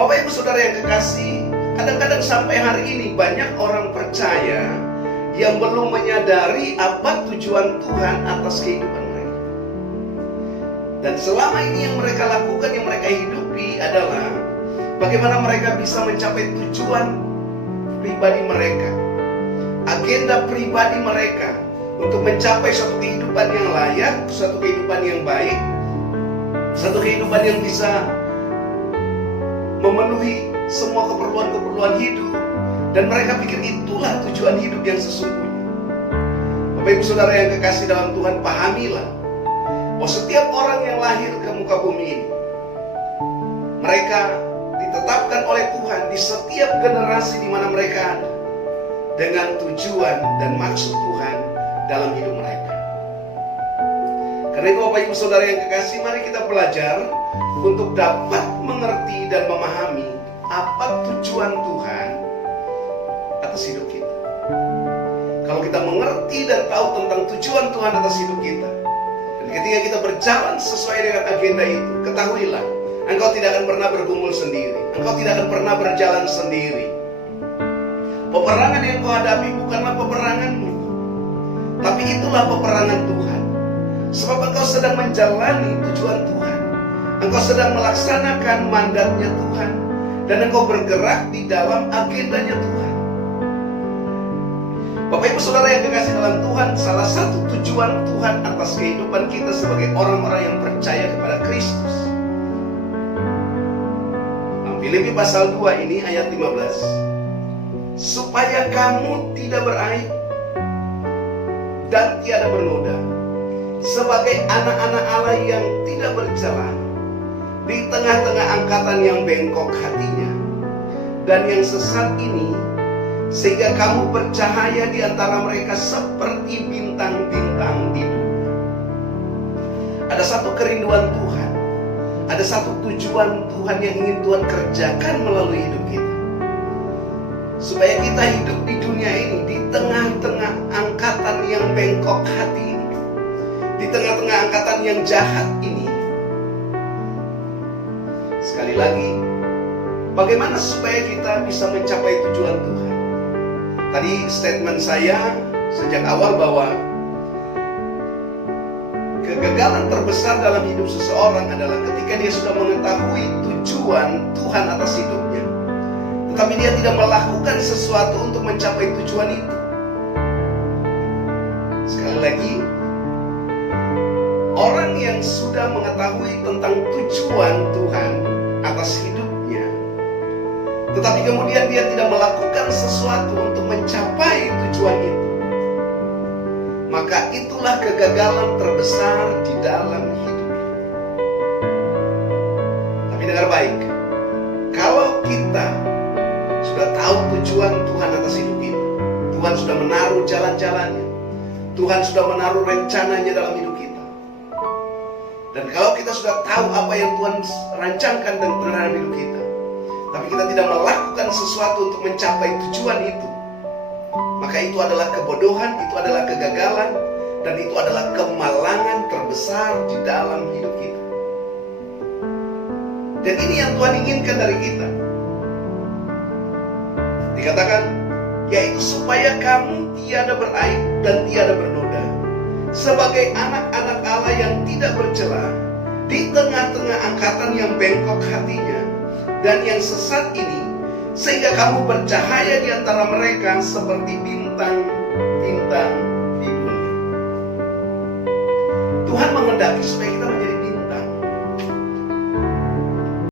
Bapak Ibu Saudara yang kekasih, kadang-kadang sampai hari ini banyak orang percaya yang belum menyadari apa tujuan Tuhan atas kehidupan mereka. Dan selama ini yang mereka lakukan, yang mereka hidupi adalah bagaimana mereka bisa mencapai tujuan pribadi mereka, agenda pribadi mereka untuk mencapai suatu kehidupan yang layak, suatu kehidupan yang baik, satu kehidupan yang bisa memenuhi semua keperluan-keperluan hidup. Dan mereka pikir itulah tujuan hidup yang sesungguhnya. Bapak Ibu Saudara yang kekasih dalam Tuhan, pahamilah bahwa setiap orang yang lahir ke muka bumi ini, mereka ditetapkan oleh Tuhan di setiap generasi di mana mereka ada, dengan tujuan dan maksud Tuhan dalam hidup mereka. Karena itu Bapak Ibu Saudara yang kekasih, mari kita belajar untuk dapat mengerti dan memahami apa tujuan Tuhan atas hidup kita. Kalau kita mengerti dan tahu tentang tujuan Tuhan atas hidup kita, dan ketika kita berjalan sesuai dengan agenda itu, ketahuilah, engkau tidak akan pernah bergumul sendiri, engkau tidak akan pernah berjalan sendiri. Peperangan yang kau hadapi bukanlah peperanganmu, tapi itulah peperangan Tuhan. Sebab engkau sedang menjalani tujuan Tuhan, engkau sedang melaksanakan mandatnya Tuhan, dan engkau bergerak di dalam agendanya Tuhan. Bapak Ibu Saudara yang kekasih dalam Tuhan, salah satu tujuan Tuhan atas kehidupan kita sebagai orang-orang yang percaya kepada Kristus, Filipi pasal 2 ini ayat 15, supaya kamu tidak beraib dan tiada bernoda, sebagai anak-anak Allah yang tidak bercela di tengah-tengah angkatan yang bengkok hatinya dan yang sesat ini, sehingga kamu bercahaya di antara mereka seperti bintang-bintang di dunia. Ada satu kerinduan Tuhan, ada satu tujuan Tuhan yang ingin Tuhan kerjakan melalui hidup kita, supaya kita hidup di dunia ini di tengah-tengah angkatan yang bengkok hati ini, di tengah-tengah angkatan yang jahat ini. Sekali lagi, bagaimana supaya kita bisa mencapai tujuan Tuhan? Tadi statement saya sejak awal bahwa kegagalan terbesar dalam hidup seseorang adalah ketika dia sudah mengetahui tujuan Tuhan atas hidupnya, tetapi dia tidak melakukan sesuatu untuk mencapai tujuan itu. Sekali lagi, orang yang sudah mengetahui tentang tujuan Tuhan atas hidupnya, tetapi kemudian dia tidak melakukan sesuatu untuk mencapai tujuan itu, maka itulah kegagalan terbesar di dalam hidup. Tapi dengar baik, kalau kita sudah tahu tujuan Tuhan atas hidup kita, Tuhan sudah menaruh jalan-jalannya, Tuhan sudah menaruh rencananya dalam hidup kita, dan kalau kita sudah tahu apa yang Tuhan rancangkan dalam hidup kita, tapi kita tidak melakukan sesuatu untuk mencapai tujuan itu, maka itu adalah kebodohan, itu adalah kegagalan, dan itu adalah kemalangan terbesar di dalam hidup kita. Dan ini yang Tuhan inginkan dari kita. Dikatakan, yaitu supaya kamu tiada beraib dan tiada bernoda, sebagai anak-anak Allah yang tidak bercela di tengah-tengah angkatan yang bengkok hatinya dan yang sesat ini, sehingga kamu bercahaya di antara mereka seperti bintang-bintang di dunia. Tuhan menghendaki supaya